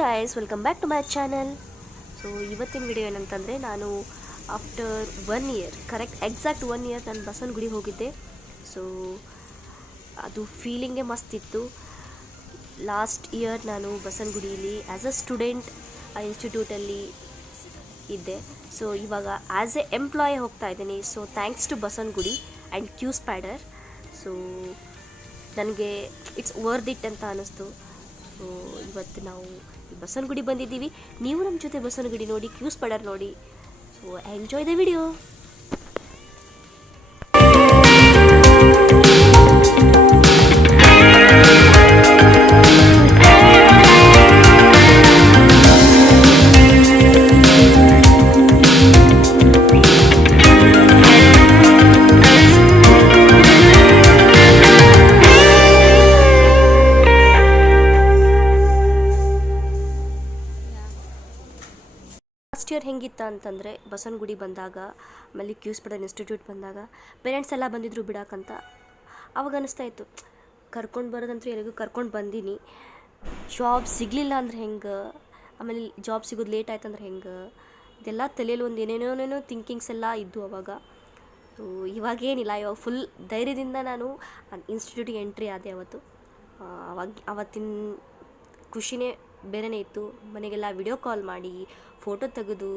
Guys, welcome back to my channel. So ಇವತ್ತಿನ video ಏನಂತಂದರೆ, ನಾನು ಆಫ್ಟರ್ 1 ಇಯರ್, ಎಕ್ಸಾಕ್ಟ್ 1 ಇಯರ್ ನಾನು ಬಸವನಗುಡಿಗೆ ಹೋಗಿದ್ದೆ. ಸೊ ಅದು ಫೀಲಿಂಗೇ ಮಸ್ತಿತ್ತು. ಲಾಸ್ಟ್ ಇಯರ್ ನಾನು ಬಸವನಗುಡಿಯಲ್ಲಿ ಆ್ಯಸ್ ಅ ಸ್ಟೂಡೆಂಟ್ ಆ ಇನ್ಸ್ಟಿಟ್ಯೂಟಲ್ಲಿ ಇದ್ದೆ. ಸೊ ಇವಾಗ ಆ್ಯಸ್ ಎ ಎಂಪ್ಲಾಯ್ ಹೋಗ್ತಾ ಇದ್ದೀನಿ. So thanks to Basavanagudi and Q spider. So ನನಗೆ ಇಟ್ಸ್ ವರ್ತ್ ಇಟ್ ಅಂತ ಅನ್ನಿಸ್ತು. ಸೊ ಇವತ್ತು ನಾವು ಬಸವನಗುಡಿ ಬಂದಿದ್ದೀವಿ. ನೀವು ನಮ್ಮ ಜೊತೆ ಬಸವನಗುಡಿ ನೋಡಿ, ಕ್ಯೂ ಸ್ಪೈಡರ್ ನೋಡಿ. So enjoy the video. Last year ಹೆಂಗಿತ್ತು ಅಂತಂದರೆ, ಬಸವನಗುಡಿ ಬಂದಾಗ, ಆಮೇಲೆ ಕ್ಯೂ ಸ್ಪೈಡರ್ ಇನ್ಸ್ಟಿಟ್ಯೂಟ್ ಬಂದಾಗ ಪೇರೆಂಟ್ಸ್ ಎಲ್ಲ ಬಂದಿದ್ರು ಬಿಡೋಕ್ಕಂತ. ಅವಾಗ ಅನ್ನಿಸ್ತಾ ಇತ್ತು, ಕರ್ಕೊಂಡು ಬರೋದಂತೂ ಎಲ್ಲರಿಗೂ ಕರ್ಕೊಂಡು ಬಂದೀನಿ, ಜಾಬ್ ಸಿಗಲಿಲ್ಲ ಅಂದ್ರೆ ಹೆಂಗೆ, ಆಮೇಲೆ ಜಾಬ್ ಸಿಗೋದು ಲೇಟ್ ಆಯ್ತು ಅಂದ್ರೆ ಹೆಂಗೆ, ಇದೆಲ್ಲ ತಲೆಯಲ್ಲಿ ಒಂದು ಏನೇನೋ ಥಿಂಕಿಂಗ್ಸ್ ಎಲ್ಲ ಇದ್ದು ಅವಾಗ. ಸೊ ಇವಾಗೇನಿಲ್ಲ, ಇವಾಗ ಫುಲ್ ಧೈರ್ಯದಿಂದ ನಾನು ಇನ್ಸ್ಟಿಟ್ಯೂಟಿಗೆ ಎಂಟ್ರಿ ಆದೆ. ಅವತ್ತಿನ ಖುಷಿನೇ ಬೇರೆಯೇ ಇತ್ತು. ಮನೆಗೆಲ್ಲ ವಿಡಿಯೋ ಕಾಲ್ ಮಾಡಿ, ಫೋಟೋ ತೆಗೆದು,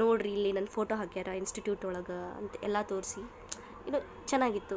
ನೋಡ್ರಿ ಇಲ್ಲಿ ನನ್ನ ಫೋಟೋ ಹಾಕ್ಯಾರ ಇನ್ಸ್ಟಿಟ್ಯೂಟ್ ಒಳಗೆ ಅಂತ ಎಲ್ಲ ತೋರಿಸಿ, ಚೆನ್ನಾಗಿತ್ತು.